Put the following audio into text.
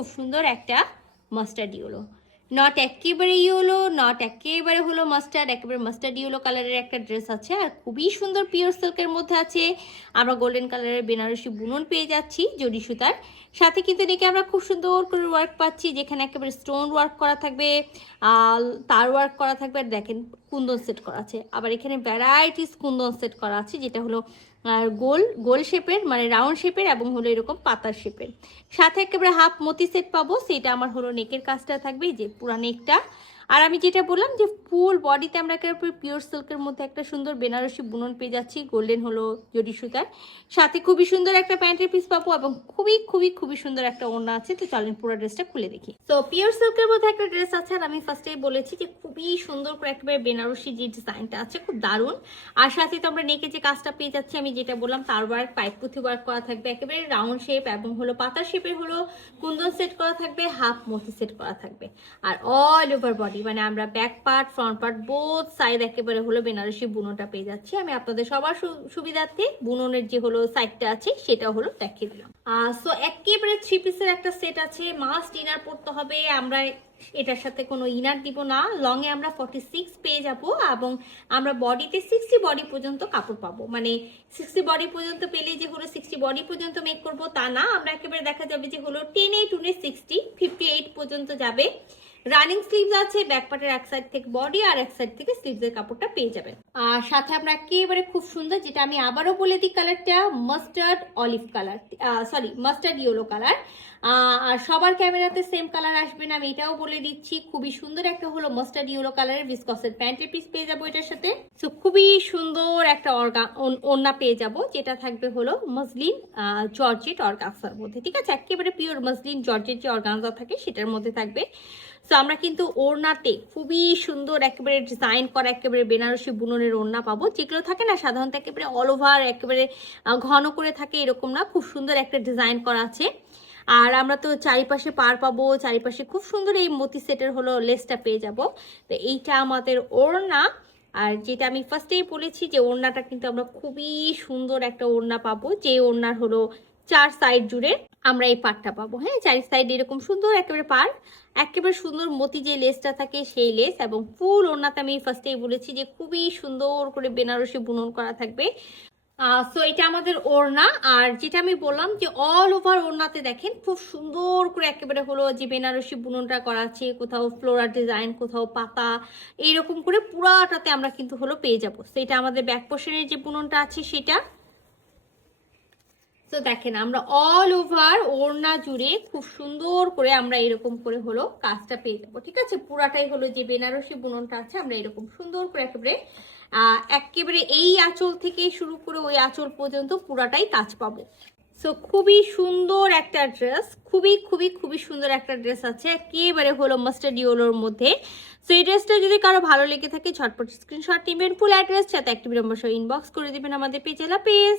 খুব সুন্দর একটা মাস্টার্ড ইয়েলো নট একেবারে ইয়েলো নট একেবারে হলো মাস্টার্ড একেবারে মাস্টার্ড ইয়েলো কালারের একটা ড্রেস আছে আর খুবই সুন্দর পিওর সিল্কের মধ্যে আছে। আমরা গোল্ডেন কালারের বেনারসি বুনন পেয়ে যাচ্ছি জরি সুতার সাথে কিন্তু এদিকে আমরা খুব সুন্দর করে ওয়ার্ক পাচ্ছি যেখানে একেবারে স্টোন ওয়ার্ক করা থাকবে তার ওয়ার্ক করা থাকবে। আর দেখেন কুন্দন সেট করা আছে। আবার এখানে ভ্যারাইটিস কুন্দন সেট করা আছে, যেটা হলো গোল গোল শেপের মানে রাউন্ড শেপের এবং হলো এরকম পাতার শেপের। সাথে একেবারে হাফ মতি সেট পাবো, সেটা আমার হলো নেকের কাজটা থাকবে যে পুরা নেকটা আর আমি যেটা বললাম যে ফুল বডিতে আমরা পিওর সিল্কের মধ্যে একটা সুন্দর বেনারসি বুনন পেয়ে যাচ্ছি গোল্ডেন হলো জরি সুতার সাথে খুবই সুন্দর একটা প্যান্টের পিস পাবো এবং খুবই খুবই খুবই সুন্দর একটা ওড়না আছে। তো চলেন পুরো ড্রেসটা খুলে দেখি। তো পিওর সিল্কের মধ্যে একটা ড্রেস আছে আর আমি ফার্স্টেই বলেছি যে খুবই সুন্দর করে একেবারে বেনারসি যে ডিজাইনটা আছে, খুব দারুণ। আর সাথে তো আমরা নেকে যে কাজটা পেয়ে যাচ্ছি, আমি যেটা বললাম তার ওয়ার্ক পাইপ পুঁথি ওয়ার্ক করা থাকবে, একেবারে রাউন্ড শেপ এবং হলো পাতা শেপের হলো কুন্দন সেট করা থাকবে হাফ মতি সেট করা থাকবে। আর অল ওভার বডি মানে আমরা back part front part both side একেবারে হলো বেনারসি বুননটা পেয়ে যাচ্ছি। আমি আপনাদের সবার সুবিধার্থে বুননের যে হলো সাইডটা আছে, সেটা হলো দেখিয়ে দিলাম। সো একেবারে থ্রি পিসের একটা সেট আছে। মাস্ট ইনার পড়তে হবে। আমরা এটার সাথে কোনো ইনার দিব না। লং এ আমরা ফর্টি সিক্স পেয়ে যাব এবং আমরা বডিতে সিক্সটি বডি পর্যন্ত কাপড় পাবো। মানে সিক্সটি বডি পর্যন্ত পেলে যে হলো সিক্সটি বডি পর্যন্ত মেক করব তা না। আমরা একেবারে দেখা যাবে যে হলো টেন এইট উনিশ সিক্সটি ফিফটি এইট পর্যন্ত যাবে। রানিং স্লিভস আছে ব্যাক পার্টের এক সাইড থেকে বডি আর এক সাইড থেকে স্লিভসের কাপড়টা পেয়ে যাবেন। আর সাথে আমরা একেবারে খুব সুন্দর, যেটা আমি আবারও বলে দিই কালারটা mustard olive colour sorry mustard yellow colour আর সবার ক্যামেরাতে সেম কালার আসবে না, আমি এটাও বলে দিচ্ছি। খুবই সুন্দর একটা হলো মাস্টার্ড ইয়েলো কালারের বিসকসের প্যান্টের পিস পেয়ে যাব এটার সাথে। তো খুবই সুন্দর একটা অর্গা ওন্না পেয়ে যাব, যেটা থাকবে হলো মসলিন জর্জেট অর্গানজার মধ্যে, ঠিক আছে? একেবারে পিওর মসলিন জর্জেট যে অর্গানজা থাকে, সেটার মধ্যে থাকবে। তো আমরা কিন্তু ওড়নাতে খুবই সুন্দর একেবারে ডিজাইন করা, একেবারে বেনারসি বুননের ওড়না পাবো। যেগুলো থাকে না, সাধারণত একেবারে অল ওভার একেবারে ঘন করে থাকে, এরকম না। খুব সুন্দর একটা ডিজাইন করা আছে। আর আমরা তো চারিপাশে পার পাবো, চারিপাশে খুব সুন্দর এই মতি সেটের হলো লেসটা পেয়ে যাব। তো এইটা আমাদের ওড়না। আর যেটা আমি ফার্স্টেই বলেছি যে, ওড়নাটা কিন্তু আমরা খুবই সুন্দর একটা ওড়না পাবো। যে ওড়নার হলো চার সাইড জুড়ে আমরা এই পাটটা পাবো। হ্যাঁ চারি সাইড এরকম সুন্দর একেবারে পার একেবারে সুন্দর মতি যে লেসটা থাকে সেই লেস এবং ফুল ওড়নাতে আমি ফার্স্টেই বলেছি যে খুবই সুন্দর করে বেনারসি বুনন করা থাকবে। সো এটা আমাদের ওড়না আর যেটা আমি বললাম যে অল ওভার ওড়নাতে দেখেন খুব সুন্দর করে একেবারে হলো যে বেনারসি বুননটা করা আছে, কোথাও ফ্লোরার ডিজাইন কোথাও পাতা, এইরকম করে পুরাটাতে আমরা কিন্তু হলো পেয়ে যাব। তো এটা আমাদের ব্যাক পোর্শনের যে বুননটা আছে সেটা। তো দেখেন, আমরা অল ওভার ওড়না জুড়ে খুব সুন্দর করে আমরা এরকম করে হলো কাজটা পেয়ে যাব, ঠিক আছে? পুরাটাই হলো যে বেনারসি বুননটা আছে, আমরা এরকম সুন্দর করে একেবারে একেবারে এই আঁচল থেকে শুরু করে ওই আঁচল পর্যন্ত পুরাটাই কাজ পাবো। সো খুবই সুন্দর একটা ড্রেস খুবই খুবই খুবই সুন্দর একটা ড্রেস আছে, একেবারে হলো মাস্টার্ড ইয়েলোর মধ্যে। সো এই ড্রেসটা যদি কারও ভালো লেগে থাকে, ঝটপট স্ক্রিনশট নেবেন ফুল অ্যাড্রেস সাথে একটি নম্বর ইনবক্স করে দিবেন আমাদের পেজে পেজ